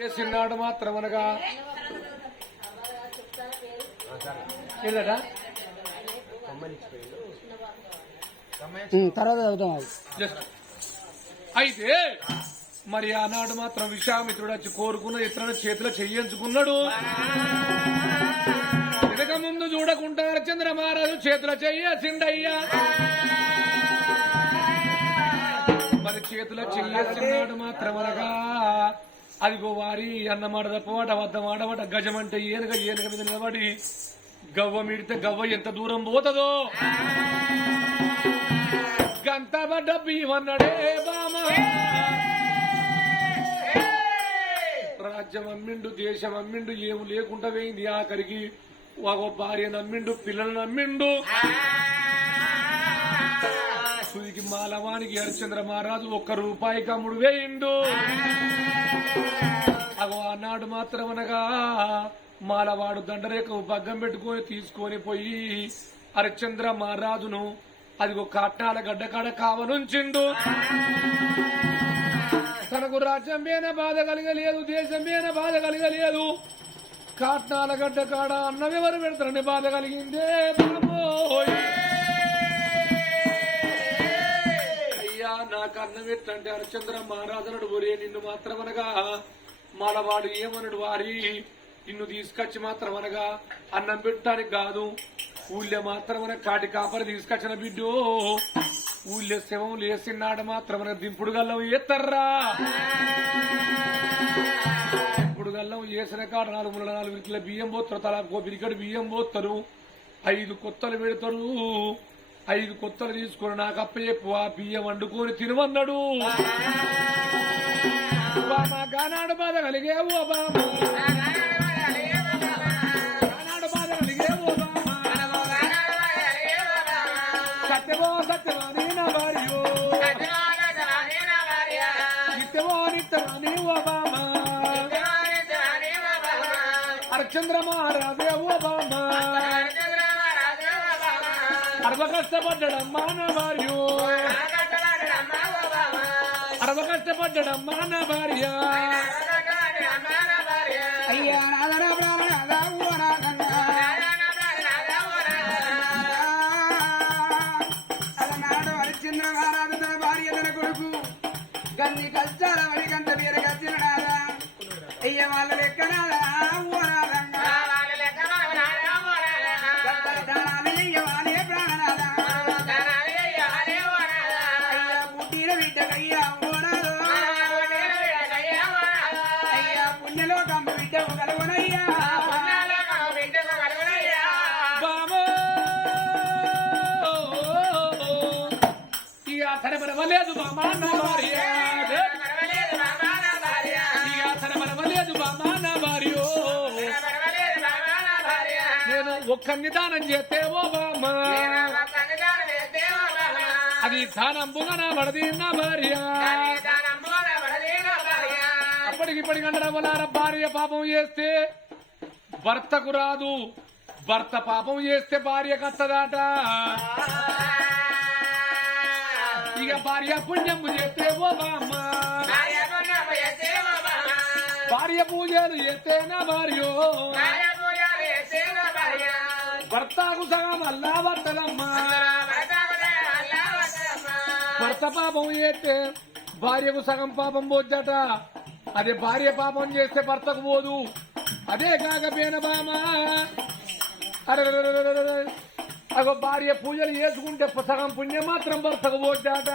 చేసినాడు మాత్రమనగా తర్వాత చదువుతాం. అయితే మరి ఆనాడు మాత్రం విశ్వామిత్రుడు వచ్చి కోరుకున్న ఇతరుల చేతిలో చెయ్యించుకున్నాడు. వెనక ముందు చూడకుండా హరిశ్చంద్ర మహారాజు చేతిలో చెయ్యేసిండయ్యా. మరి చేతిలో చెయ్యేసినాడు మాత్రమనగా అదిగో వారి అన్నమాట తప్పవాట వద్దమాడమాట గజమంటే ఏనుగ ఏనుగ మీద నిలబడి గవ్వ మిడితే గవ్వ ఎంత దూరం పోతుందో గంత పడ్డ భీమన్నడే బామ. రాజ్యం అమ్మిండు, దేశం అమ్మిండు, ఏమి లేకుండా పోయింది. ఆఖరికి ఒక భార్య నమ్మిండు, పిల్లలు నమ్మిండు. సుదికి మాలవానికి హరిశ్చంద్ర మహారాజు ₹1 కమ్ముడు వేయిండు. అగో అన్నాడు మాత్రమనగా మాలవాడు దండరేఖ బగ్గం పెట్టుకొని తీసుకొని పోయి హరిశ్చంద్ర మహారాజును అదిగో కాట్నాల గడ్డకాడ కావనుంచిండు. తనకు రాజ్యం మీద బాధ కలగలేదు, దేశం మీద బాధ కలగలేదు, కాట్నాల గడ్డకాడ అన్నవెవరు పెడతారని బాధ కలిగిందే బాబోయ్. అయ్యా నాకు అన్నం ఎట్లంటే హరిశ్చంద్ర మహారాజునుడు ఒరే నిన్ను మాత్రమనగా మాలవాడు ఏమన్నాడు వారి నిన్ను తీసుకొచ్చి మాత్రమనగా అన్నం పెట్టడానికి కాదు, ఊళ్ళో మాత్రమన కాటి కాపరి తీసుకొచ్చిన బిడ్డు ఊళ్ళో శవం లేసినాడు మాత్రమన దింపుడు గల్లం ఎత్తర్రా. దింపుడు గల్లం వేసిన కాడ 4 ఇట్ల బియ్యం పోతారు, తలా బిరికడు బియ్యం పోతారు, 5 కొత్తలు పెడతారు. 5 కొత్తలు తీసుకుని నాకు అప్పచెప్పు ఆ బియ్యం వండుకొని తినమన్నాడు. గానాడు బాధ కలిగేవు బాబా, గానాడు బాధ కలిగేవు బాబా, సత్యమో సత్యమో నీ నా భార్యో, నిత్యమో నిత్యమో నీవు బామా, హరిశ్చంద్ర మహారాజే ఓ బామా, అరవ కష్టపడ్డమ్మా నా భార్యో, అరవ కష్టపడ్డమ్మా నా భార్య. అయ్యా నాదన ప్రాణనాథ ఓ నాథన్న, అలనాడు హరిశ్చంద్ర మహారాజు తన భార్య తన కొడుకు గన్ని కష్టాల వడికంత వీరగచ్చిన నాద. అయ్య వాళ్ళ లెక్క నాద ఓ నాథన్న, గద్దరి దానాలు ఇయ్యవాలే ప్రాణనాథ. అయ్యా పుట్టిన బిడ్డకయ్యా ఓ నాథ, అయ్యా పుణ్యలోకం బిడ్డకు కలుగునయ్యా. బాబో ఇక సరబరవలేదు బామా నా భార్య, ఇక సరబరవలేదు బామా నా భార్యో. నేను ఒక్కరిని దానం చేస్తే ఓ బామ్మ అది దానంబుగా నా పడది నా భార్య. అప్పటికిప్పటికి అంటారా భార్య పాపం చేస్తే భర్తకు రాదు, భర్త పాపం చేస్తే భార్య కత్తదాట. ఇక భార్య పుణ్యం చేస్తే ఓ బామ్మ, భార్య పూజలు చేస్తే నా భార్యో, భర్తకు సగం అల్లా భర్తలమ్మ. భర్త పాపం చేస్తే భార్యకు సగం పాపం పోద్దట, అదే భార్య పాపం చేస్తే భర్తకు పోదు. అదే కాకపోయిన బామా అరే అగో భార్య పూజలు చేసుకుంటే సగం పుణ్యం మాత్రం భర్తకు పోద్దట.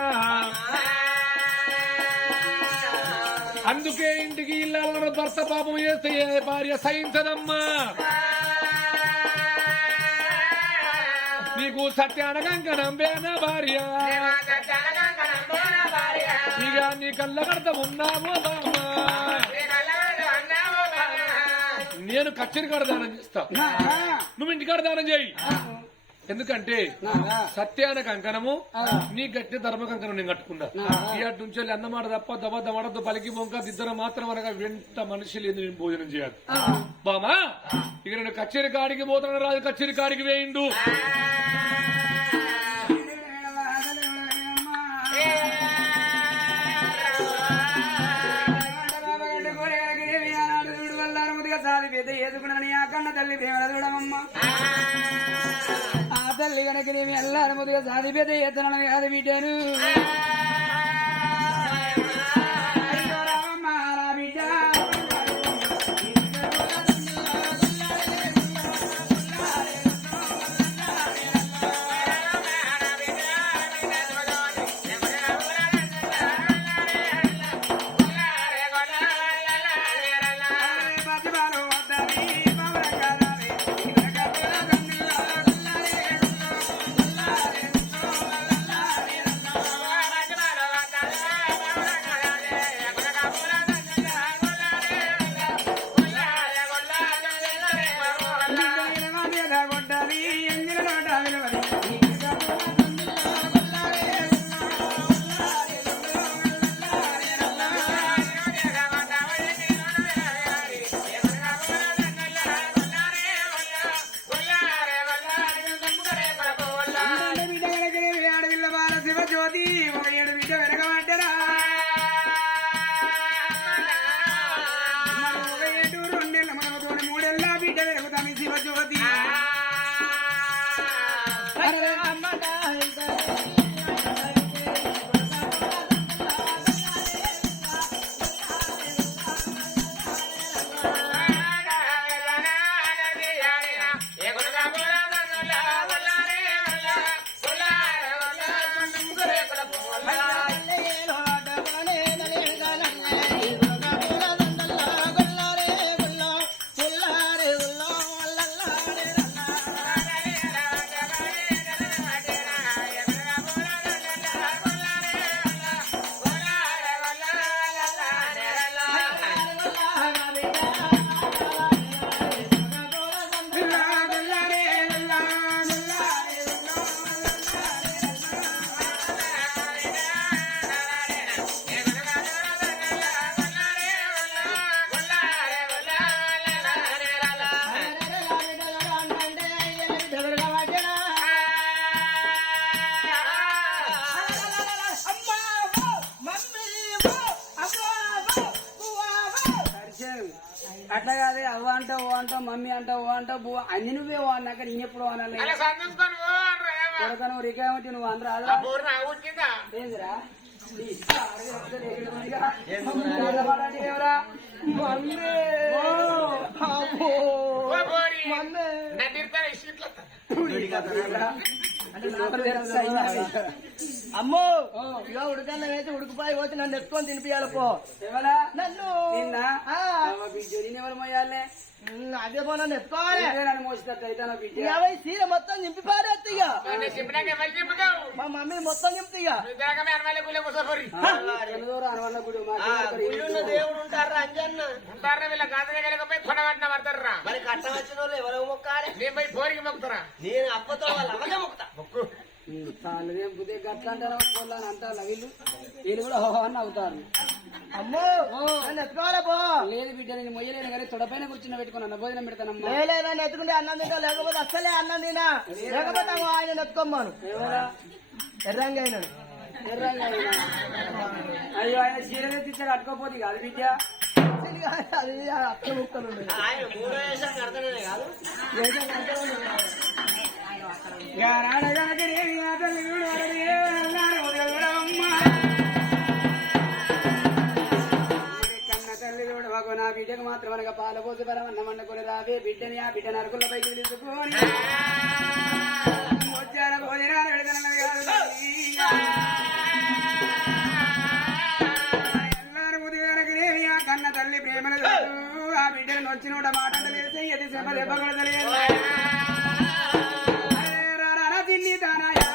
అందుకే ఇంటికి ఇళ్ళలో భర్త పాపం చేస్తే భార్య సహించదమ్మా. నీకు సత్యాన కంకణం వేన భార్య, ఇక నీ కళ్ళ కడత ఉన్నావు బామ్మ. నేను కచ్చేరి కాడ దానం చేస్తా, నువ్వు ఇంటికాడ దానం చేయి. ఎందుకంటే సత్యాన కంకణము నీ గట్టి ధర్మ కంకణం నేను కట్టుకున్నా. ఈ అటు నుంచి అన్నమాట తప్ప దబద్దమడద్దు పలికి బొంక దిద్దర మాత్రం అనగా వెంట మనిషి లేదు నేను భోజనం చేయాలి. బామా ఇక నేను కచ్చేరి కాడికి పోతున్నా, రాజు కచ్చేరి కాడికి వేయిండు. గంట ముదిగా సారి పెద్ద ఏదుకున్నాని ఆ కన్న తల్లి ప్రేమల చూడమమ్మ ఆ తల్లి కనుక నేను ఎల్లారు ముదిగా సారి పెద్ద ఎత్తునని కాదు బిడ్డను అయ్యో రామమ్మ నా బిడ్డ అట్లా కాదే అవ్వ అంటావు ఓ అంటావు మమ్మీ అంటావు ఓ అంటావు బువ్వ అన్ని నువ్వే ఓ అన్నాక నేనెప్పుడు అనాలి కొడకను రికాయమట్టి నువ్వు అందరూ ఏందిరా అమ్మో ఇక ఉడకన్న వేసి ఉడికిపోయి వచ్చి నన్ను ఎత్తుకొని తినిపియాలి పో ఎవరా నన్ను నిన్న ఎవరు మొయ్యాలే అదే పో నన్ను ఎత్తుకోవాలి నన్ను మోసేటట్టు అయితే నా బిడ్డ యాభై సీర మొత్తం నింపి పారేత్తి ఇక మా మమ్మీ మొత్తం నింపి ఇక అనవల్ల గుడి ఊళ్ళో దేవుడు ఉంటారా అంజన్న మరి కట్ట వచ్చిన వాళ్ళు ఎవరో మొక్కాలి నేను అప్పతో వాళ్ళు అవగా మొక్కుతా బుద్ధి గట్లా అంటారా అని అంటారు వీళ్ళు వీళ్ళు కూడా హోహో అని అవుతారు అమ్మో నన్ను ఎత్తుకోవాలి పో లేదు బిడ్డ నేను మొయ్యలేను కానీ తొడపైన కూర్చుని పెట్టుకున్నాను భోజనం పెడతానమ్మా లేదని ఎత్తుకుంటే అన్నం తింటా లేకపోతే అస్సలే అన్నం తినా లేకపోతే ఆయన ఎత్తుకోమ్మాను ఎవరా ఎర్రంగా అయినాడు ఎర్రంగా అయ్యో ఆయన చీరలు తెచ్చాడు అట్టుకోపోతే కాదు బిడ్డ అది అత్త ముక్కలు కన్న తల్లి చూడవకు నా బిడ్డకు మాత్రం అనగా పాల పోసి బలమన్న మండకొని రావే బిడ్డని ఆ బిడ్డ నరకుల పైకి తీసుకొని వచ్చాన భోజనాలు పెడతానన్నది కాదు ఎల్లారు ముదిగనగిరేవి ఆ కన్న తల్లి ప్రేమను చూడు ఆ బిడ్డను నొచ్చినోడ మాటలు వేసి ఎది సెమ దెబ్బ కొడతలేదు తిన్ని తానాయా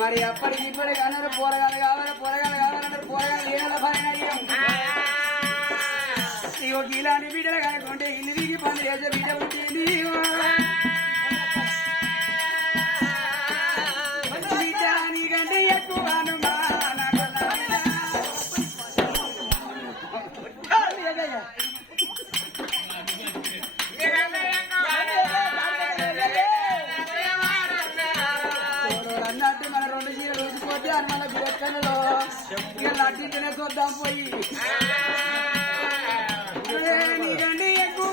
మరి అప్పటికి ఇప్పటికి అన్నారు పోరగాలు కావాలంటారు పోరగాలు ఏళ్ళ పైన ఇగో ఇలాంటి బిడ్డలు కనుకుంటే ఇల్లు దిగి పనులు చేసే బిడ్డ పుట్టింది బిడ్డ నీకంటే ఎక్కువ అన్నట్టు మన 2 చీరలు ఊసిపోతే అని మన బిడ్డలో ఇక లడ్డీతోనే చూద్దాం పోయి నీకంటే ఎక్కువ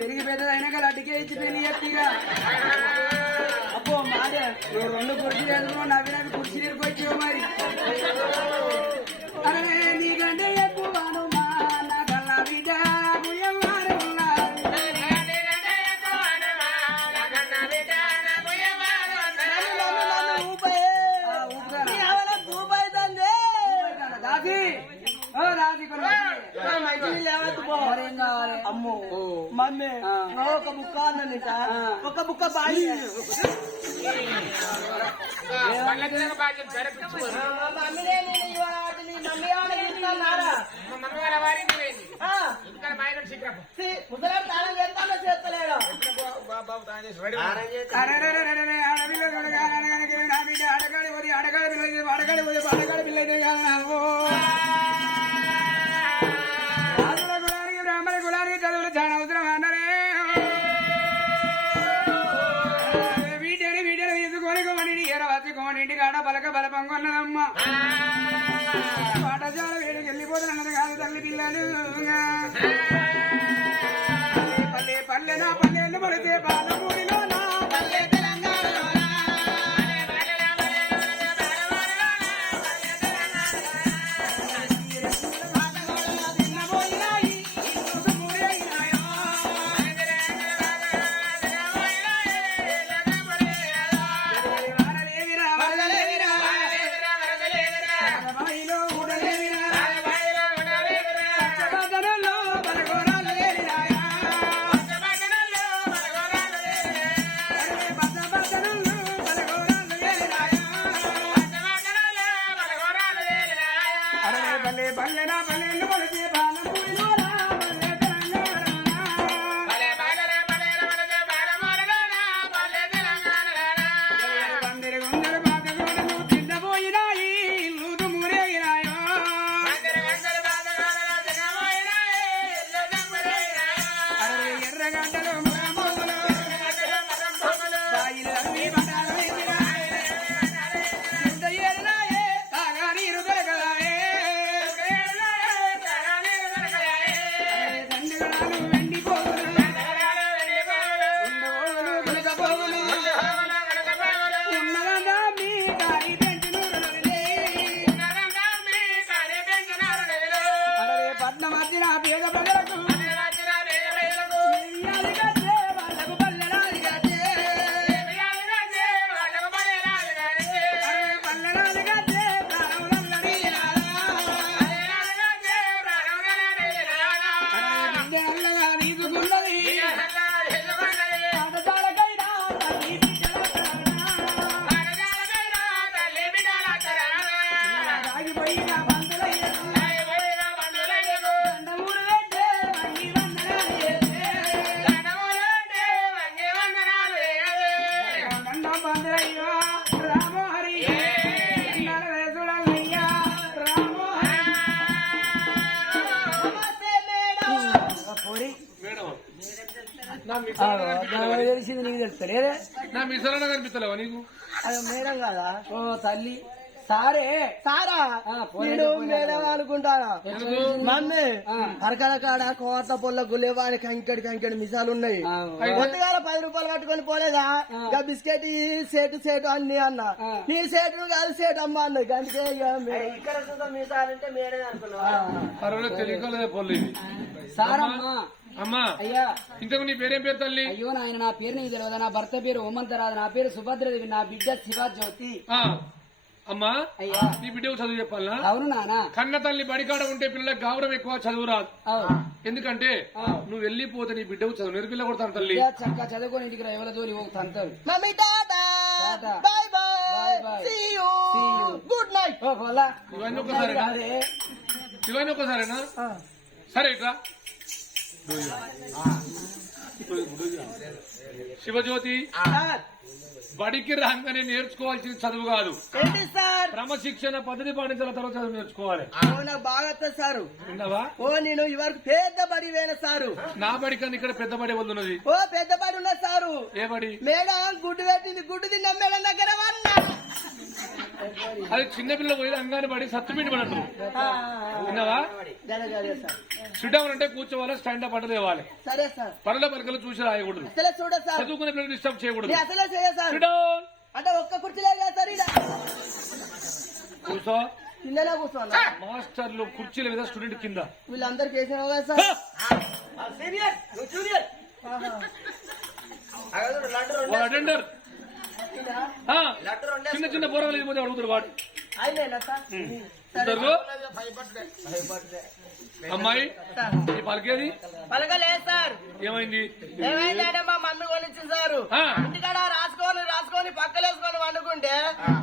పెరిగి పెద్దదైనాక లడ్డికే ఇచ్చి పెళ్లి ఎత్తిగా అబ్బో మాదే నువ్వు 2 కుర్చీలు వేసుకున్నావు నవ్వినది కుర్చీ దగ్గరికి వచ్చావు మరి అరే నీకంటే ఎక్కువ అమ్మో మమ్మీ ఒక బుక్క అన్న ఒక బుక్క బాయి ముసలాం తాళం చేస్తానో చేస్తలేడు అడగడి పిల్ల బ్రాహ్మణ కులానికి చదువులు చాలా అవసరం అన్నారే వీటిని తీసుకొని కోమని వచ్చి కోమనింటి కాడ బలక బలపం కొన్నదమ్మ పాఠశాల వేడికి వెళ్ళిపోతున్నది కాదు తల్లి పిల్లలు పల్లె పల్లె నా పల్లెలు పడితే బాలమూడిలో నా పల్లె తెలంగాణలో తెలిసింది నీకు తెలుస్తలేదే నా మిసలన కనిపిస్తలేవా నీకు అది మేడం కాదా ఓ తల్లి సారే సారా నేను మేడం అనుకుంటానా మమ్మీ అరకల కాడ కోట్ల పొల్ల గులేవాని కంకెడి మిసాలు ఉన్నాయి కొత్తగాల 10 రూపాయలు పట్టుకొని పోలేదా ఇంకా బిస్కెట్ సేటు అన్ని అన్న నీ సేటు కాదు సేటు అమ్మ అన్నది అందుకే ఇక్కడ చూద్దా మీసాలంటే మేడే అనుకున్నా తెలియకలే పొల్లి సారమ్మా అమ్మా అయ్యా ఇంతకు నీ పేరేం పేరు తల్లి? అయ్యో నాయన నా పేరు నీకు తెలియదు. నా భర్త పేరు ఓమంతరాదు, నా పేరు సుభద్రదేవి, నా బిడ్డ శివజ్యోతి. అమ్మా అయ్యా నీ బిడ్డకు చదువు చెప్పాలా? అవును నాన్న. కన్న తల్లి బడికాడ ఉంటే పిల్లలకు గౌరవం ఎక్కువ, చదువు రాదు. అవును. ఎందుకంటే నువ్వు వెళ్ళిపోతే నీ బిడ్డకు చదువు నేర్పిల్ల కొడతాను తల్లి. చక్కగా చదువుకొని ఇంటికి రా, ఎవరి జోలి పోతాను. Mummy tata bye bye see you good night. ఇవన్నీ ఒక్కసారేనా? ఇవన్నీ ఒక్కసారేనా? సరే ఇట్లా శివజ్యోతి, బడికి రాగానే నేర్చుకోవాల్సిన చదువు కాదు, ఏంటి సార్ క్రమశిక్షణ పద్ధతి పాటించిన తర్వాత చదువు నేర్చుకోవాలి. బాగా సారు విన్నావా? ఓ నేను ఇవరకు పెద్ద బడి వేన సారు. నా బడి కన్నా ఇక్కడ పెద్ద బడి ఉన్నది. ఓ పెద్ద బడి ఉన్న సారు. ఏ బడి? మేడం గుడ్డు పెట్టింది, గుడ్డు తిన్నా మేడం దగ్గర అది చిన్నపిల్ల పోయి అంగానే పడి సత్తుపిండి పడదు. విన్నావా? సిడౌన్ అంటే కూర్చోవాలి, స్టాండ్ అప్ అంటే లేవాలి. సరే సార్. పనుల పలకలు చూసి రాయకూడదు, అసలే చూడ సార్. చదువుకునే పిల్లలు డిస్టర్బ్ చేయకూడదు. అసలే చేయ సార్. సిడౌన్ అంటే ఒక్క కుర్చీలే కదా సార్. ఇలా కూర్చో. కిందనే కూర్చోన్నా. మాస్టర్లు కుర్చీల మీద, స్టూడెంట్ కింద. వీళ్ళందరికి వేసినావు కదా సార్. సీనియర్ జూనియర్ అటెండర్ చిన్న చిన్న పోరాలు వెళ్ళిపోతే అడుగుతారు వాడు. అమ్మాయి ఈ పలికేది పలకలేదు సార్. ఏమైంది? ఏమైందంటే మా మమ్మీ కొనిచ్చింది సారు. ఇంటికాడ రాసుకొని పక్కలేసుకొని వండుకుంటే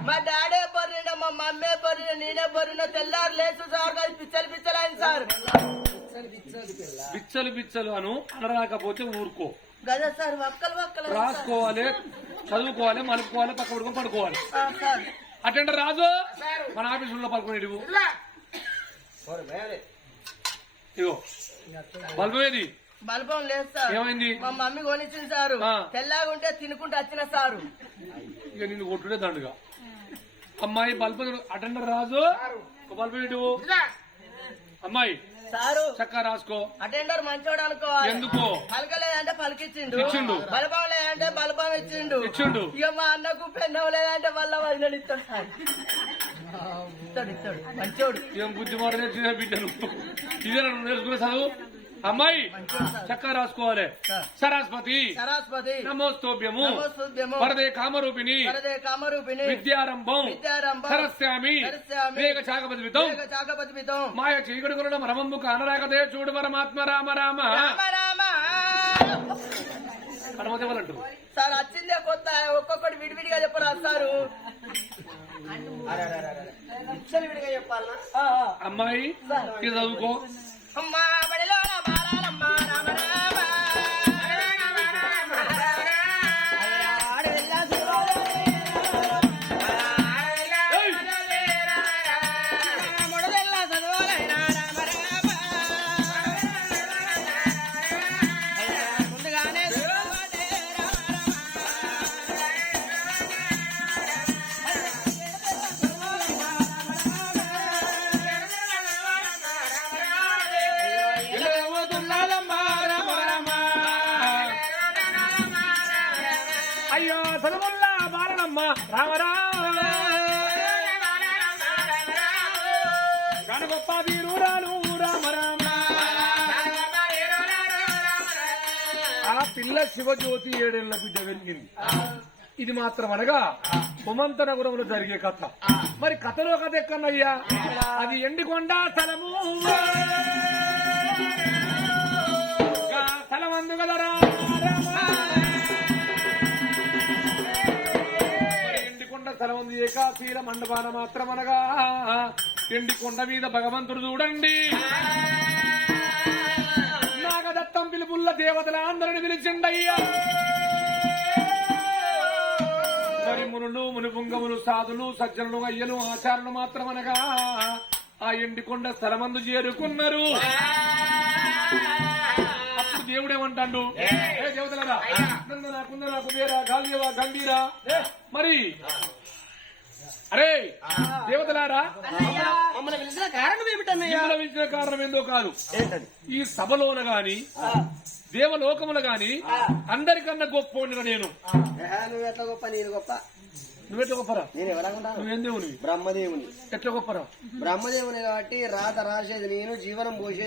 మా డాడీ బొర్రిన, మా మమ్మీ బొర్రిన, నేనే బొర్రిన. తెల్లారు లేసు సార్, పిచ్చలు అయింది సార్. బిచ్చలు అను అనరాకపోతే ఊరుకో. గదా సార్, వక్కలు రాసుకోవాలి, చదువుకోవాలి, మలుపుకోవాలి, పక్క పడుకొని పడుకోవాలి. అటెండర్ రాజు మన ఆఫీసులో పడుకునే ఇగో బల్బు ఏది? బల్బం లేదు సార్. ఏమైంది? మా మమ్మీ కొనిచ్చింది సారు. తెల్లాగుంటే తినుకుంటూ వచ్చిన సారు. ఇక నిన్ను కొట్టుడే దండుగా. అమ్మాయి బల్బు అటెండర్ రాజు బల్బు ఇటు. అమ్మాయి సారు చక్కగా రాసుకో. అటెండర్ మంచోడు అనుకోవాలి. ఎందుకో? పలకలేదంటే పలికిచ్చిండు, ఇచ్చిండు. బలపం లేదంటే బలపం ఇచ్చిండు. ఇక మా అన్నకు పెన్నం లేదంటే వల్ల వదిలేడు. ఇస్తాడు సార్, ఇస్తాడు మంచోడు. ఏం బుద్ధి మాట నేర్చిన బిడ్డను ఇదే నేర్చుకునే చదువు. అమ్మాయి చక్కగా రాసుకోవాలి. సరస్వతి నమోస్తోభ్యము వరదే కామరూపిణి విద్యారంభం సరస్యామి వేగ చాకపద్వితం మాయ చీకటి కొనడం రమంబు కానరాకదే చూడు పరమాత్మ రామ రామ అనమదేవాలంటారు సార్. వచ్చిందే కొత్త, ఒక్కొక్కటి విడివిడిగా చెప్పరా సారు. విడిగా చెప్పాలనా? అమ్మాయి ఇది చదువుకో. అమ్మా బడిలో బాలమ్మ రామ రామ అయ్యో చదువుల్లా బాలనమ్మ రామరా గణగొప్ప వీరురాలు రామ రామ. ఆ పిల్ల శివజ్యోతి 7 ఏళ్ల బిడ్డ వెలిగింది. ఇది మాత్రం అనగా ఉమంత నగరంలో జరిగే కథ. మరి కథలో కథ ఎక్కడయ్యా? అది ఎండికొండ స్థలము, స్థలం అందు కదరా ఎండికొండ స్థలం ఉంది. ఏకాశీల మండపాన మాత్రం అనగా ఎండికొండ మీద భగవంతుడు చూడండి నాగదత్తం పిలుపుల్ల దేవతల అందరిని పిలిచిండయ్యా. మరి మునులు మునిపుంగములు సాధులు సజ్జనులు అయ్యలు ఆచారులు మాత్రం అనగా ఆ ఎండికొండ స్థలమందు చేరుకున్నారు. అప్పుడు దేవుడేమంటాడు? ఏ దేవతలరా, కుందరా కుబేరా గాలియవా గంభీరా, మరి అరే దేవతలారా, మమ్మల్ని పిలిచిన కారణం ఏమిటన్నయ్యా? ఇందులో పిలిచిన కారణం ఏందో కాదు. ఏంటది? ఈ సభలోన గాని దేవలోకముల గాని అందరికన్నా గొప్ప నేను. నువ్వు ఎట్లా గొప్ప, నేను గొప్ప. నువ్వెట్లా గొప్పరా? నేను ఎవరనుకుంటాను? నువ్వేం దేవుని? బ్రహ్మదేవుని. ఎట్లా గొప్పరా? బ్రహ్మదేవుని కాబట్టి రాత రాసేది నేను, జీవనం పోసేది